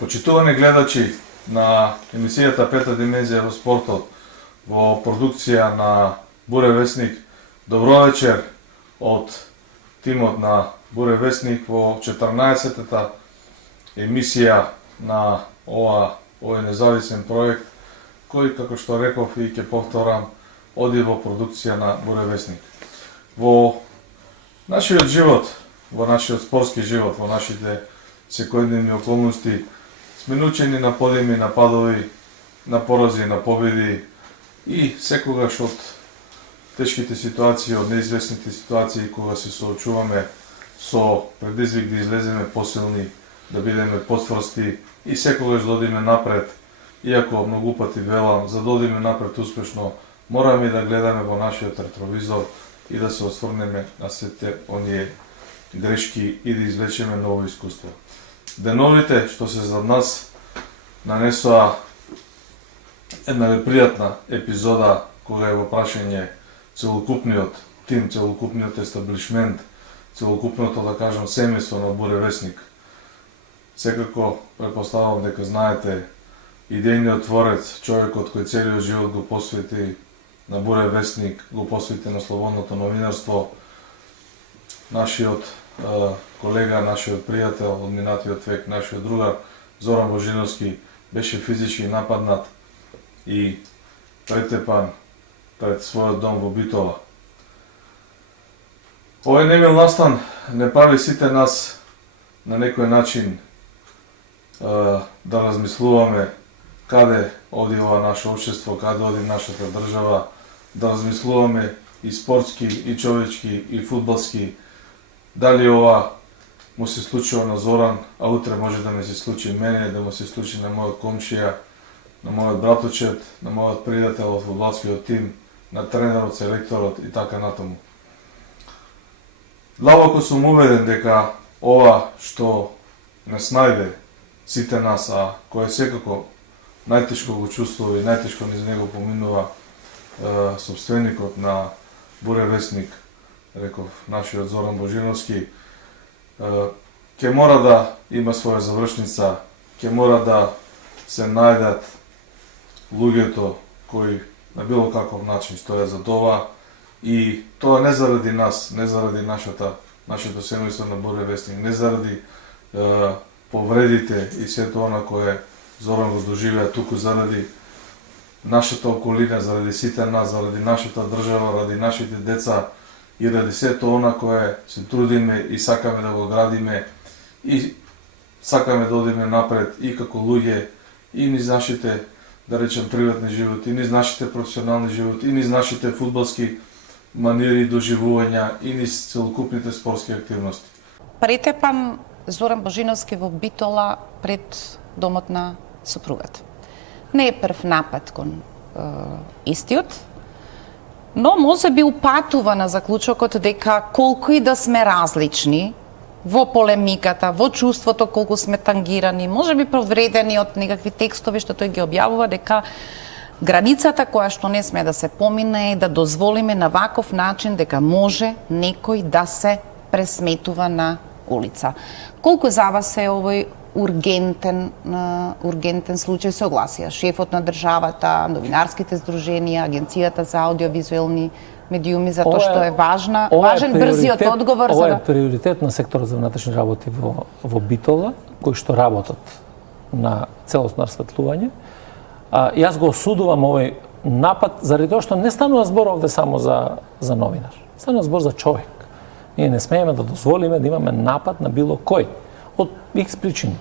Почитувани гледачи на емисијата Пета димензија во спортот во продукција на Буре Весник, добро вечер од тимот на Буре Весник во 14-та емисија на овој независен проект, кој, како што реков и ќе повторам, оди во продукција на Буре Весник. Во нашиот живот, во нашиот спортски живот, во нашите секојдневни околности, сме научени на подими, на падови, на порази, на победи и секогаш од тешките ситуации, од неизвестните ситуации, кога се соочуваме со предизвик да излеземе посилни, да бидеме потврсти и секогаш да одиме напред, иако многу пати велам, за да одиме напред успешно, мораме да гледаме во нашиот ретровизор и да се осврнеме на сите оние грешки и да извлечеме ново искуство. Деновите што се зад нас нанесоа една непријатна епизода кога е во прашање целокупниот тим, целокупниот естаблишмент, целокупното, да кажам, семејство на Буре Весник. Секако, предпоставам дека знаете, идејниот творец, човекот кој целиот живот го посвети на Буре Весник, го посвети на слободното новинарство, нашиот колега, нашиот пријател од минатиот век, нашиот другар Зоран Божиновски беше физички нападнат и претепан пред својот дом во Битола. Овој немил настан не прави сите нас на некој начин да размислуваме каде оди ова наше општество, каде оди нашата држава, да размислуваме и спортски, и човечки, и фудбалски, дали ова му се случило на Зоран, а утре може да ми се случи мене, да му се случи на мојот комшија, на мојот браточет, на мојот пријател од фудбалскиот тим, на тренерот, селекторот и така натаму. Длабоко сум убеден дека ова што не снајде сите нас, а кој секако најтешко го чувствува и најтешко низ него поминува собственикот на Буре Весник, реков нашиот Зоран Божиновски, ќе мора да има своја завршница, ќе мора да се најдат луѓето кои на било каков начин стојат за тоа, и тоа не заради нас, не заради нашето семејство на Буре Весник, не заради повредите и сето она кое Зоран го доживеа, туку заради нашата околина, заради сите нас, заради нашата држава, заради нашите деца и ради сето она кое се трудиме и сакаме да го градиме и сакаме да одиме напред и како луѓе, и низ нашите, да речем, приватни животи, и низ нашите професионални животи, и низ нашите фудбалски манири, доживувања, и низ целокупните спортски активности. Претепан Зоран Божиновски во Битола пред домот на супругата. Не е прв напад кон истиот, но може би упатува на заклучокот дека колку и да сме различни во полемиката, во чувството колку сме тангирани, може би повредени од некакви текстови што тој ги објавува, дека границата која што не сме да се помине е да дозволиме на ваков начин дека може некој да се пресметува на улица. Колку за вас е овој ургентен случај? Се огласија шефот на државата, новинарските здруженија, Агенцијата за аудиовизуелни медиуми, затоа што е важен брзиот одговор. Ова е приоритет на секторот за внатрешни работи во Битола, кои што работат на целосно расветлување. Јас го осудувам овој напад заради тоа што не станува збор овде само за новинар. Станува збор за човек. Ние не смееме да дозволиме да имаме напад на било кој од X причини.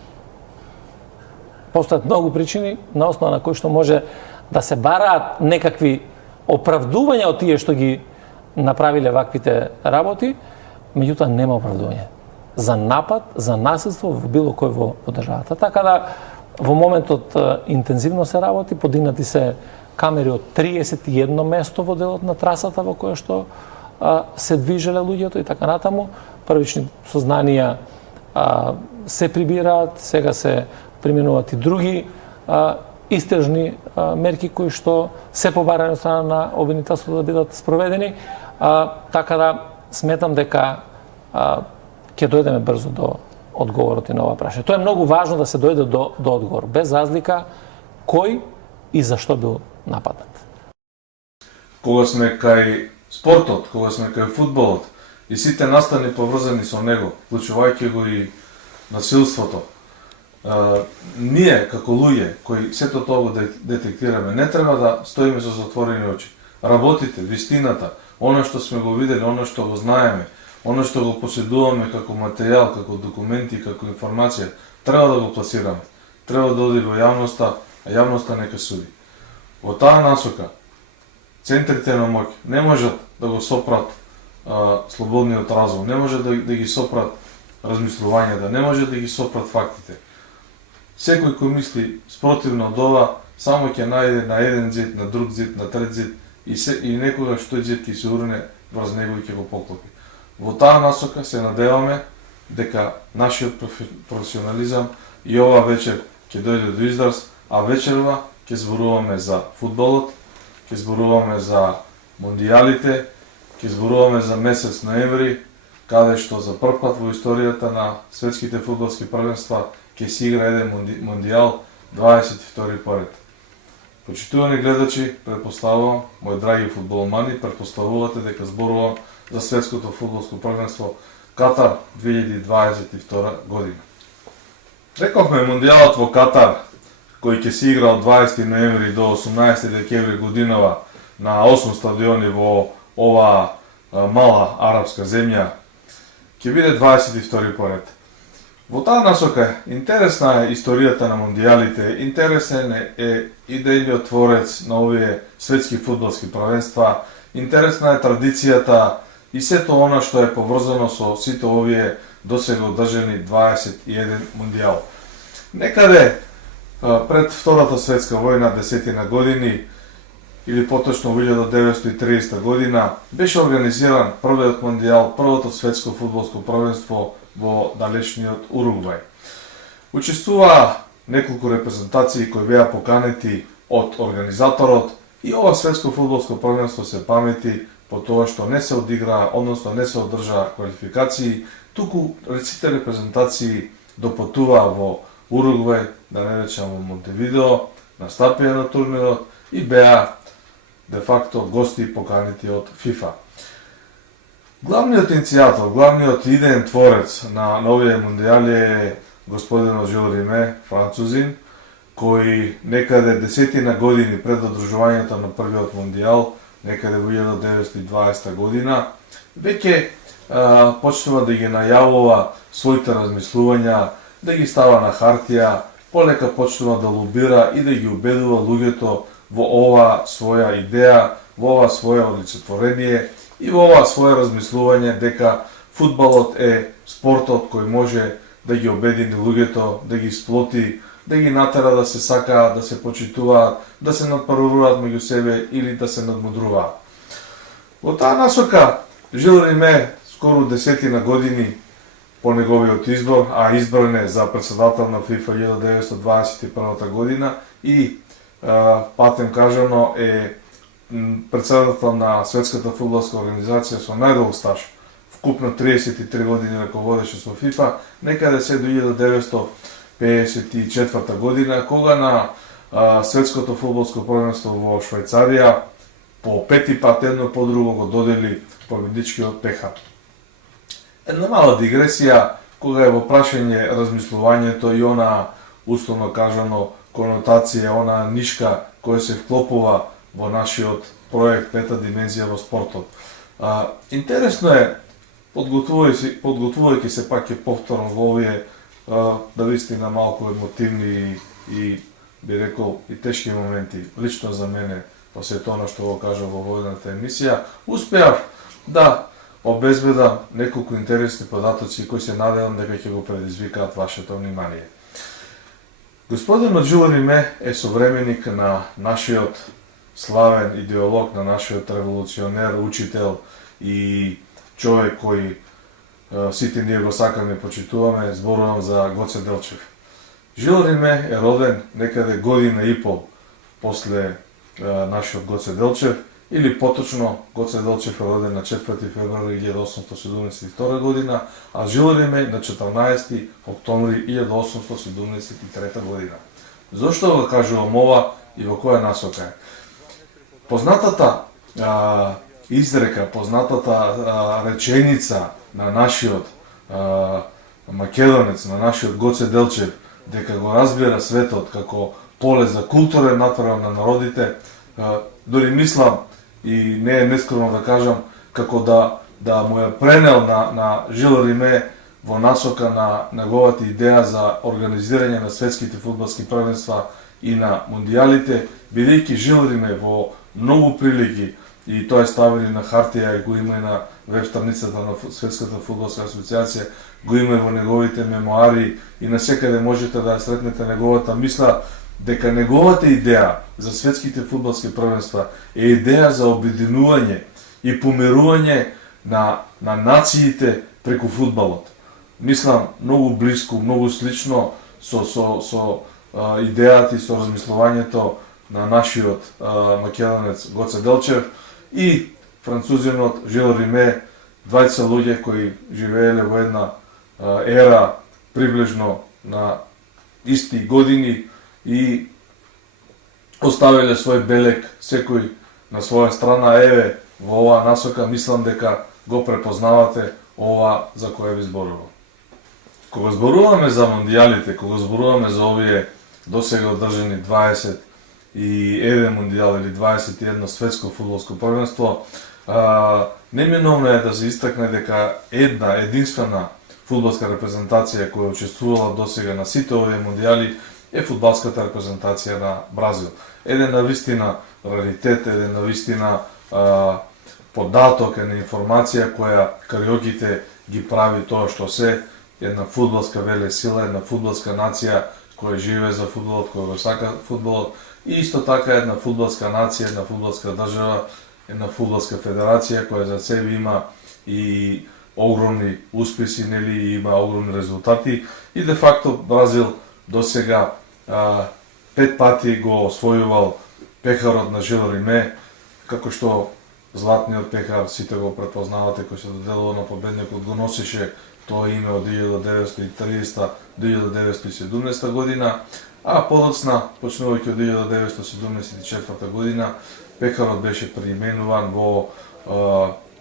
Постојат многу причини на основа на кои што може да се бараат некакви оправдувања од тие што ги направиле ваквите работи, меѓутоа нема оправдување за напад, за насилство во било кој во државата. Така да во моментот интензивно се работи, подигнати се камери од 31 место во делот на трасата во која што се движеле луѓето и така натаму. Првични сознанија се прибираат, сега се применуваат и други истражни мерки кои што се побарани од страна на обвинителството да бидат спроведени, така да сметам дека ќе дојдеме брзо до одговорот и на ова прашање. Тоа е многу важно да се дојде до одговор, без разлика кој и зашто бил нападнат. Кога сме кај спортот, кога сме кај фудбалот и сите настани поврзани со него, вклучувајќи го и насилството, ние како луѓе кои сето тоа го детектираме, не треба да стоиме со затворени очи. Работите, вистината, оно што сме го видели, оно што го знаеме, оно што го поседуваме како материјал, како документи, како информација, треба да го пласираме. Треба да оди во јавноста, а јавноста нека суди. Во таа насока, центрите на моќ не можат да го сопрат слободниот разум, не можат да ги сопрат размислувањата, не можат да ги сопрат фактите. Секој кој мисли спротивно од ова, само ќе најде на еден зид, на друг зид, на трет зид и некогаш тој зид ќе се урне врз него и ќе го поклопи. Во таа насока се надеваме дека нашиот професионализам и ова вечер ќе дојде до израз, а вечерва ќе зборуваме за фудбалот, ќе зборуваме за мондијалите, ќе зборуваме за месец ноември, каде што за прв пат во историјата на светските фудбалски првенства ќе се игра еден мондијал 22 поред. Почитувани гледачи, претпоставувам, мои драги фудбалмани, претпоставувате дека зборувам за светското фудбалско првенство Катар 2022 година. Рековме мондијалот во Катар, кој ќе се игра од 20 ноември до 18 декември годинава на 8 стадиони во ова мала арапска земја, ќе биде 22 поред. Во таа насока, интересна е историјата на мондијалите, интересен е идејниот творец на овие светски фудбалски првенства, интересна е традицијата и сето она што е поврзано со сите овие досега одржани 21 мондијал. Некаде пред Втората светска војна, десетина години, или поточно 1930 година, беше организиран првиот мондијал, првото светско фудбалско првенство во далечниот Уругвај. Учествуваа неколку репрезентации кои беа поканети од организаторот и ова светско фудбалско првенство се памети по тоа што не се одиграа, односно не се одржаа квалификации, туку сите репрезентации допотуваа во Уругвај, да не речам во Монтевидео, на стапија на турнирот и беа де факто гости поканети од ФИФА. Главниот иницијатор, главниот идеен творец на овие мондијали е господинот Жил Риме, французин, кој некаде десетина години пред одржувањето на првиот мондијал, некаде во 1920 година, веќе почнува да ги најавува своите размислувања, да ги става на хартија, полека почнува да лобира и да ги убедува луѓето во ова своја идеја, во ова своја олицетворение и во ова своје размислување дека фудбалот е спортот кој може да ги обедини луѓето, да ги сплоти, да ги натера да се сакаат, да се почитуваат, да се надпреваруваат меѓу себе или да се надмудруваат. Во таа насока Жил Риме скоро десетина години по неговиот избор, а избран е за председател на ФИФА 1921 година и патем кажано е председател на Светската фудбалска организација со најдолг стаж. Вкупно 33 години раководеше со ФИФА, некаде се до 1954 година, кога на Светското фудбалско првенство во Швајцарија по пети пат едно по друго го додели победничкиот пехар. Една мала дигресија, кога е во прашање размислувањето и она, условно кажано, конотација, она нишка која се вклопува во нашиот проект Пета димензија во спортот. Интересно е, подготвувајќи се пак ќе повторам во овие да вистина малку емотивни и би рекол и тешки моменти, лично за мене, по сето она што го кажа во водената емисија, успеав да обезбедам неколку интересни податоци кои се надевам дека ќе го предизвикаат вашето внимание. Господинот Жил Риме е современик на нашиот славен идеолог, на нашиот револуционер, учител и човек кој сите ние го сакаме и почитуваме, зборувам за Гоце Делчев. Жил Риме е роден некаде година и пол после нашиот Гоце Делчев или поточно Гоце Делчев е роден на 4 февруари 1872 година, а Жил Риме на 14 октомври 1873 година. Зошто го кажувам ова и во која насока е? Познатата изрека, познатата реченица на нашиот македонец, на нашиот Гоце Делчев, дека го разбира светот како поле за културен натпревар на народите, дори мислам и не е нескромно да кажам, како да му е пренел на Жил Риме во насока на неговата идеја за организирање на светските фудбалски првенства и на мундијалите, бидејќи Жил Риме во многу прилики, и тоа е ставено на хартија и го има и на веб страницата на Светската фудбалска асоциација, го има во неговите мемуари и насекаде можете да сретнете неговата мисла, дека неговата идеја за светските фудбалски првенства е идеја за обединување и помирување на нациите преку фудбалот. Мислам многу блиску, многу слично со идејата и со размислувањето на нашиот македонец Гоце Делчев и французинот Жил Риме, двајца луѓе кои живееле во една ера приближно на исти години и оставиле свој белег секој на своја страна. Еве, во оваа насока мислам дека го препознавате ова за кое ви зборувам. Кога зборуваме за мундијалите, кога зборуваме за овие досега одржани 21 мундијал или 21 светско фудбалско првенство, неминовно е да се истакне дека една единствена фудбалска репрезентација која учествувала досега на сите овие мундијали е фудбалската репрезентација на Бразил. Еден навистина раритет, еден навистина податок, една информација која кариоките ги прави тоа што се, една фудбалска велесила, една фудбалска нација која живее за фудбалот, која го сака фудбалот, и исто така една фудбалска нација, една фудбалска држава, една фудбалска федерација која за себе има и огромни успеси, нели, има огромни резултати и де факто Бразил досега 5 пати го освојувал пехарот на Жил Риме, како што златниот пехар, сите го препознавате, кој се доделува на победникот, го носеше тоа име од 1930 до 1917 година, а подоцна, почнувајќи од 1974 година, пехарот беше преименуван во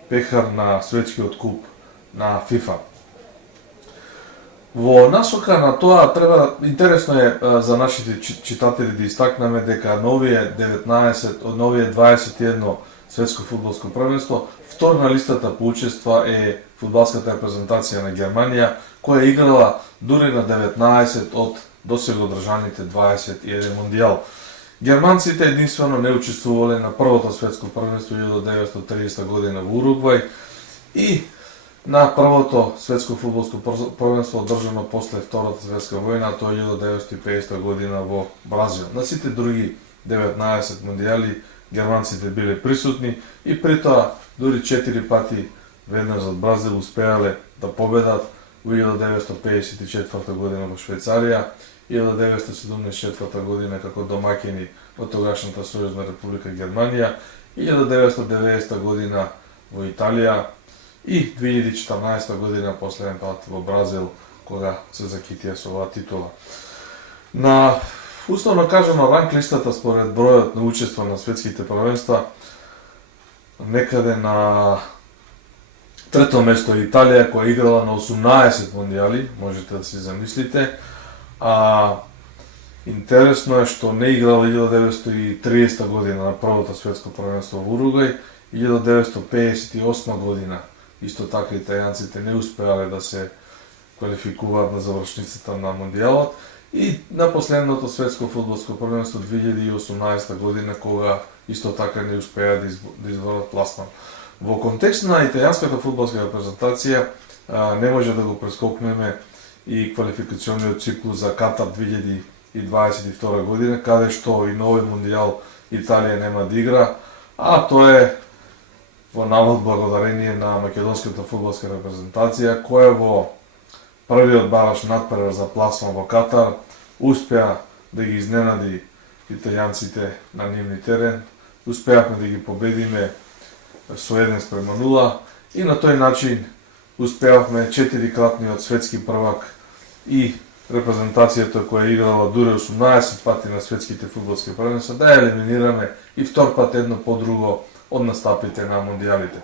пехар на светскиот куп на ФИФА. Во насока на тоа треба, интересно е за нашите читатели да истакнеме дека новие 21 светско фудбалско првенство, втор на листата по учества е фудбалската репрезентација на Германија, која играла дури на 19 од досега одржаните 21 мундијал. Германците единствено не учествувале на првото светско првенство 1930 година во Уругвај и на првото светско фудбалско првенство одржано после Втората светска војна, тоа 1950 година во Бразил. На сите други 19 мундијали германците биле присутни и при тоа дури 4 пати веднаш од Бразил успеале да победат во 1954 година во Швајцарија, 1974 година како домаќини во тогашната Сојузна република Германија, 1990 година во Италија и 2014 година последен пат во Бразил, кога се закитија со оваа титула. На условно кажано ранг листата според бројот на учество на светските првенства, некаде на трето место Италија, која играла на 18 мундијали, можете да си замислите. Интересно е што не играла 1930 година на првото светско првенство во Уругвај, 1958 година исто така италијанците не успеале да се квалификуваат на завршницата на мундијалот и на последното светско фудбалско првенство 2018 година, кога исто така не успеа да изборат пласман. Во контекст на италијанската фудбалска репрезентација не може да го прескокнеме и квалификационниот циклус за Катар 2022 година, каде што и на овој мундијал Италија нема да игра, а тоа е во навод благодарение на македонската фудбалска репрезентација, која во првиот бараш надпревар за пласман во Катар успеа да ги изненади италијанците на нивни терен, успеавме да ги победиме со 1:0 и на тој начин успеавме 4-кратниот светски првак и репрезентацијата која е играла дуре 18 пати на светските фудбалски првенства да ја елиминираме и втор пат едно по друго од настапите на мондијалите.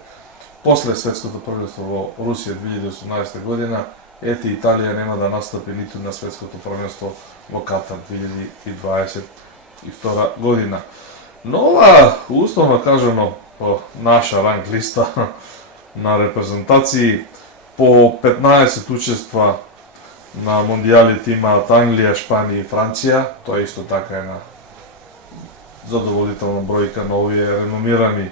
После светското првенство во Русија 2018 година, ете Италија нема да настапи ниту на светското првенство во Катар 2022 година. Но ова, условно кажано, по наша ранг листа на репрезентации, по 15 учества на мондијалите имаат Англија, Шпанија и Франција. Тоа исто така е на задоволителна бројка на овие реномирани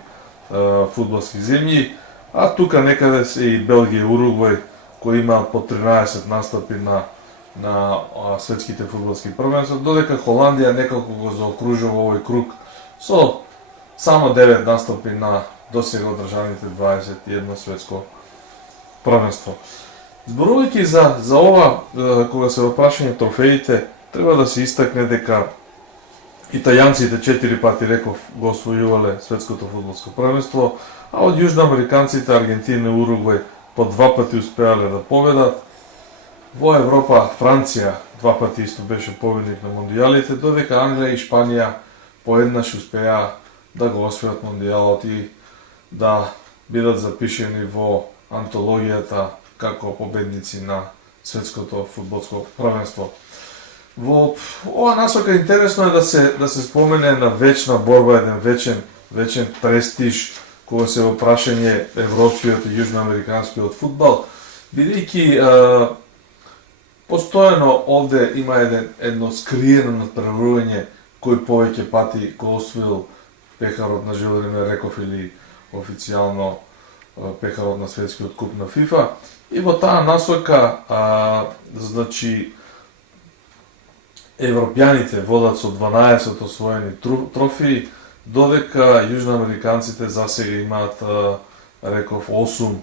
фудбалски земји. А тука некаде се и Белгија и Уругвај, кои имаат по 13 настапи на светските фудбалски првенства, додека Холандија некако го заокружува овој круг со само 9 настапи на досега одржаните 21 светско првенство. Зборувајќи за ова, кога се во прашање трофеите, треба да се истакне дека италијанците 4 пати, реков, го освојувале светското фудбалско првенство, а од јужноамериканците Аргентина и Уругвај по 2 пати успеале да победат. Во Европа Франција 2 пати исто беше победник на мондијалите, додека Англија и Шпанија поеднаш успеа да го освојат мондијалот и да бидат запишени во антологијата како победници на светското фудбалско првенство. Во ова насока интересно е да се спомене на вечна борба, еден вечен престиж кога се во прашање европскиот и јужноамериканскиот фудбал, бидејќи постојано овде има едно скриено надпреварување кој повеќе пати го освоил пехарот на Жиле Реков или официјално пехарот на светскиот куп на ФИФА. И во таа насока, значи, европјаните водат со 12 освоени трофеи, додека јужноамериканците засега имаат, реков, 8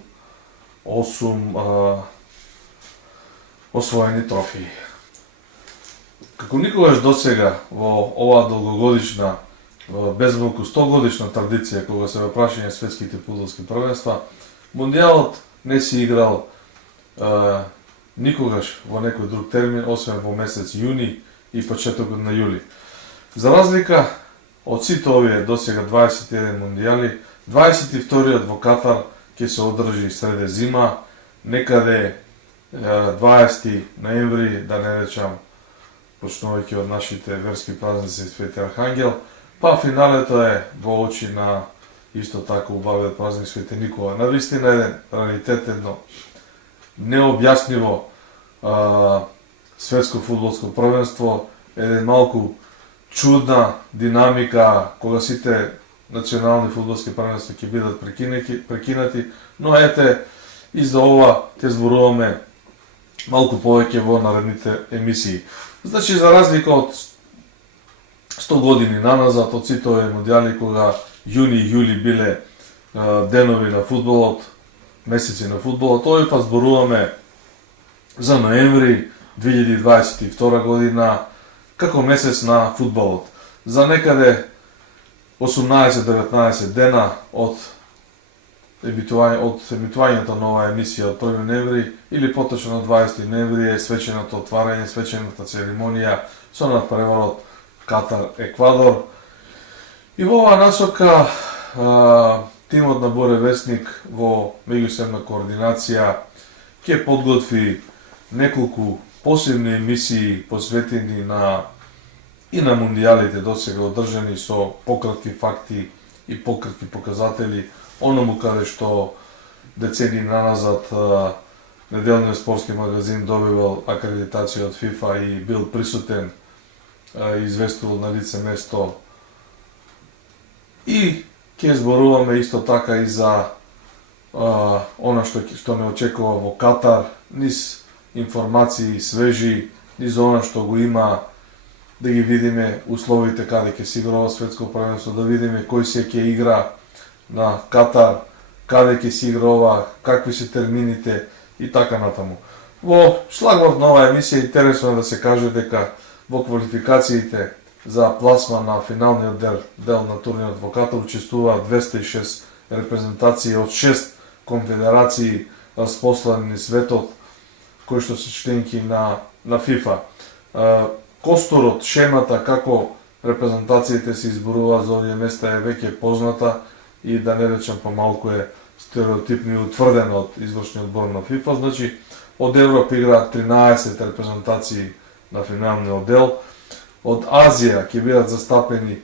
освоени трофеи. Како никогаш досега во оваа долгогодишна, безмалку 100 годишна традиција кога се во прашање светските фудбалски првенства, мондијалот не се играл никогаш во некој друг термин, освен во месец јуни и почетокот на јули. За разлика од сите овие досега 21 мондијали, 22-иот во Катар ќе се одржи среде зима, некаде 20 ноември, да не речам, почнувајќи од нашите верски празници Свети Архангел, па финалето е во очи на исто така убавиот празник Свети Никола. Навистина еден раритет, едно необјасниво светско фудбалско првенство, еден малку чудна динамика кога сите национални фудбалски првенства ќе бидат прекинати, но ете и за ова ќе зборуваме малку повеќе во наредните емисии. Значи, за разлика од 100 години наназад, од сите овие мондијали кога јуни и јули биле денови на фудбалот, месеци на фудбалот, овој пат зборуваме за ноември 2022 година како месец на фудбалот. За некаде 18-19 дена од емитувањето на оваа емисија од 1 ноември или поточно 20 ноември е свеченото отварање, свечената церемонија со надпреварот Катар Еквадор. И во оваа насока тимот на Боре Весник во меѓусебна координација ќе подготви неколку посебни емисии посветени и на мондијалите досега одржани со пократки факти и пократки показатели, оному каде што децени наназад неделниот спортски магазин добивал акредитација од ФИФА и бил присутен и известувал на лице место. И ќе зборуваме исто така и за она што не очекува во Катар, низ информации свежи, низ она што го има, да ги видиме условите каде ќе се игрува светско првенство, да видиме кој се ќе игра на Катар, каде ќе се игрува, какви се термините и така натаму. Во шлагворд на оваа емисија интересно е да се каже дека во квалификациите за пласма на финалниот дел на турнирот во Катар учествуваат 206 репрезентации од 6 конфедерации распослани низ светот, кои што се членки на ФИФА. Костурот, шемата како репрезентациите се изборуваат за овие места е веќе позната и да не речем помалку е стереотипно и утврден од извршниот одбор на ФИФА. Значи, од Европа играат 13 репрезентации на финалниот дел. Од Азија ќе бидат застапени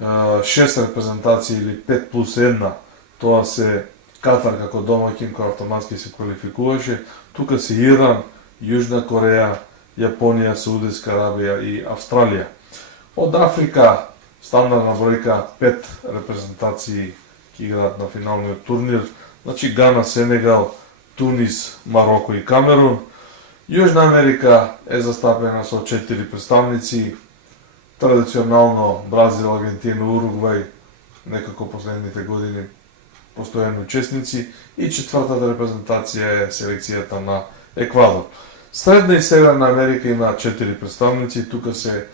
6 репрезентации или 5 плюс 1. Тоа се Катар како домаќин кој автоматски се квалификуваше. Тука се Иран, Јужна Кореја, Јапонија, Саудиска Арабија и Австралија. Од Африка стандардна бројка 5 репрезентации ќе играат на финалниот турнир. Значи Гана, Сенегал, Тунис, Мароко и Камерун. Јужна Америка е застапена со 4 представници. Традиционално Бразил, Аргентина, Уругвај, некако последните години постојани учесници, и четвртата репрезентација е селекцијата на Еквадор. Средна и Северна Америка има 4 представници, тука се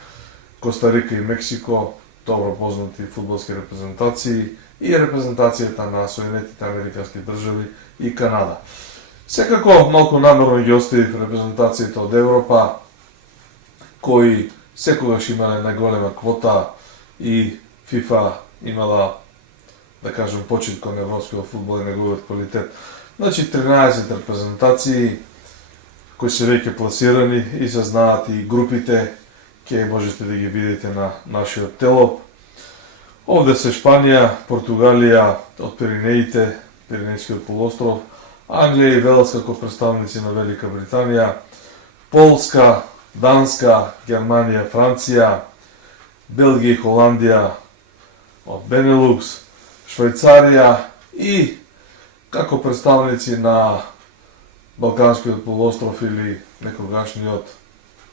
Коста Рика и Мексико, добро познати фудбалски репрезентации, и репрезентацијата на Соединетите Американски држави и Канада. Секако малку намерно ги оставив репрезентацијата од Европа, кои секогаш имале најголема квота и ФИФА имала, да кажем, почит кон европскиот фудбал и неговиот квалитет. Значи 13 репрезентации кои се веќе пласирани и се знаат и групите, ќе можете да ги видите на нашиот телоп. Овде се Шпанија, Португалија од Пиринеите, Пиринејскиот полуостров, Англија и Велс како представници на Велика Британија, Полска, Данска, Германија, Франција, Белгија и Холандија од Бенелукс, Швајцарија и како представници на Балканскиот полуостров или некогашниот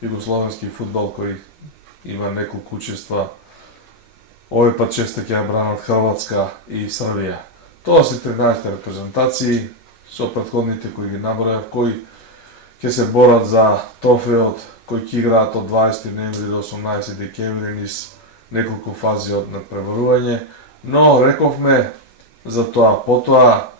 југословенски фудбал кој има неколку учества, овој пат често ќе бранат Хрватска и Србија. Тоа се 13 репрезентации со претходните кои ги набројав, кои ќе се борат за трофеот, кои ќе играат од 20 ноември до 18 декември низ неколку фази од надпреварување, но рековме за тоа потоа.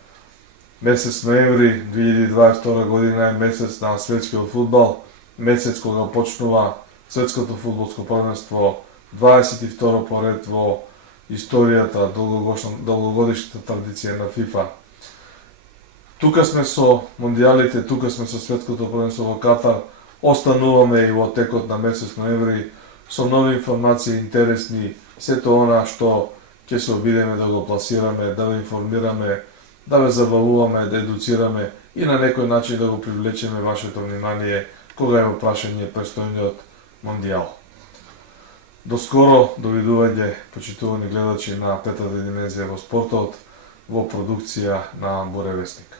Месец ноември 2022 година е месец на светскиот фудбал, месец кога почнува светското фудбалско првенство, 22 поред во историјата, долгогодишната традиција на ФИФА. Тука сме со мондијалите, тука сме со светското првенство во Катар, остануваме и во текот на месец ноември со нови информации интересни, сето она што ќе се обидеме да го пласираме, да ве информираме, да ве забавуваме, да едуцираме и на некој начин да го привлечеме вашето внимание кога е во прашање престојниот мондијал. До скоро, довидување, почитувани гледачи на Петата dimenzија во спортот, во продукција на Буре Весник.